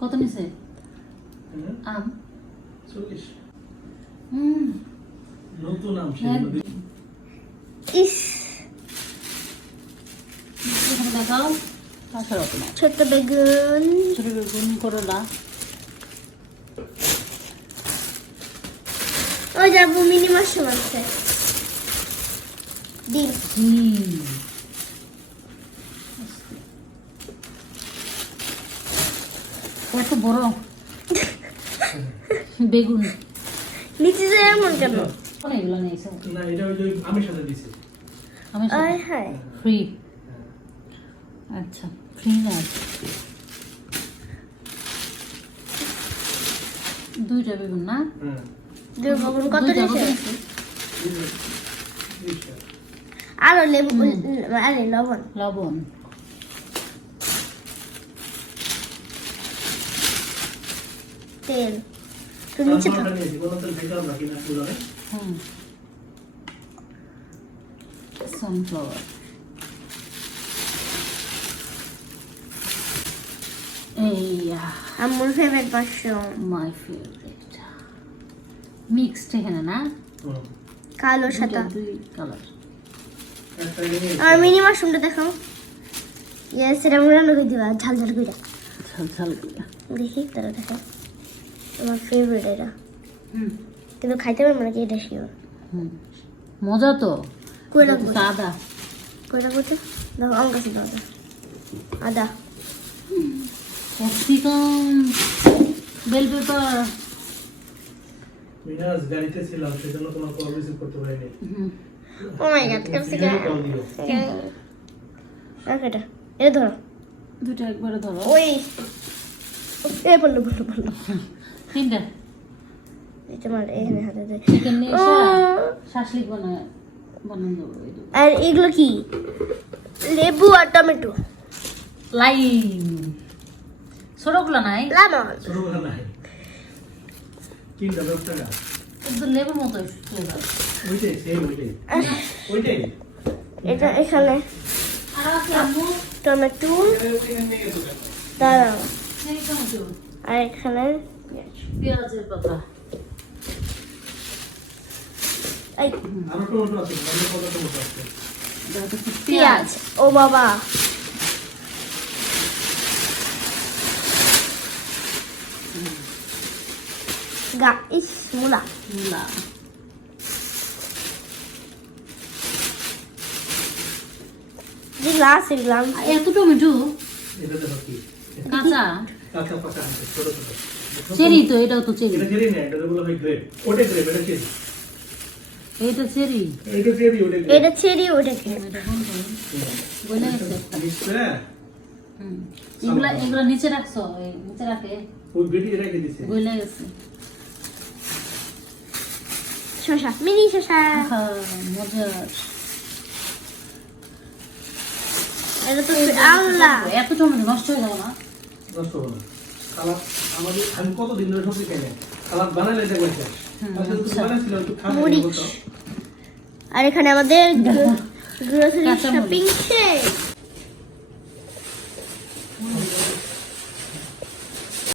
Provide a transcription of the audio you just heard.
কত নিছে? হ্যাঁ, আম। চল্লিশ। হুম নতুন আম হ্যাঁ। সেগুলো ইস। এখানে দেখাও। পাঁচশো রকমের। ছোট্ট বেগুন। ছোট বেগুন করলা। ওই যাব মিনি মাশরুম আছে ডিম হুম বড় বেগুন। নিচে যে এমন কেন? কোন এগুলো নিয়েছে না এটা ওই যে আমের সাথে দিছে আমি আয় হায়। ফ্রি। আচ্ছা ফ্রি না। দুইটা বেগুন না? হ্যাঁ। দুই বেগুন কত নিয়েছে? নিয়েছে? আরও লেবু আরে লবণ। লবণ। তেল। তো নিচে আমরা sunflower favourite my favourite mixed এখানে না? কালো সাদা। দুই কালার। আর মিনি মাশরুমটা দেখো ইয়েস এটা আমরা করে দিবা ঝাল ঝাল করে ঝাল ঝাল করে দেখি তারা দেখো আমার ফেভারিট এটা। হুম। কিন্তু খাইতে পারব না কি এটা শিওর হুম। মজা তো। কই? রাখব সাদা কই রাখব তো? দেখো আমার কাছে দাও আদা। আদা। ক্যাপসিকাম বেল পেপার মিনাজ গাড়িতে ছিলাম সেজন্য তোমার কল রিসিভ করতে পারিনি। হুম। Oh my god capsicum. দিও। এটা এটা ধরো। দুটো একবারে ধরো। ওই। এ বলল বলল বলল। তিনটা। আর এগুলো কি? লেবু আর টমেটো। লাইম। ছোটগুলো নাই? লেমন নাই। তিনটা দশ টাকা। একদম লেবুর মতো ওইটাই সেম ওইটাই। ওইটাই। এটা এখানে। আর টমেটো? দাঁড়াও। আর এখানে পেঁয়াজের পাতা পেঁয়াজ ও বাবা। গা ইস মূলা। মূলা। যেগুলো আছে এগুলো এত টমেটো এটা দেখো কি? কাঁচা। কাঁচা পাকা ছোট ছোট। চেরি তো এটাও তো চেরি। এটা চেরি না এটা বলা হয় গ্রেপ ওটা গ্রেপ এটা চেরি। এটা চেরি। এটা চেরি ওটা গ্রেপ এটা ছেড়ি ওটা কোনটা বলে গেছে করে হুম। এগুলা এগুলা নিচে রাখছো নিচে রাখে। ওই বেটি রেখে দিছে। গলে গেছে শসা মিনি শসা আহা, মজার এটা তো আল্লাহ। এত টমেটো নষ্ট হয়ে যাবে না? নষ্ট হবে না। সালাদ আমাদের আমি কত দিন ধরে সবজি খাই না। সালাদ বানাইলে দেখবে শেষ। হুম, আচ্ছা আর এখানে আমাদের গ্রোসারি শপিং শেষ।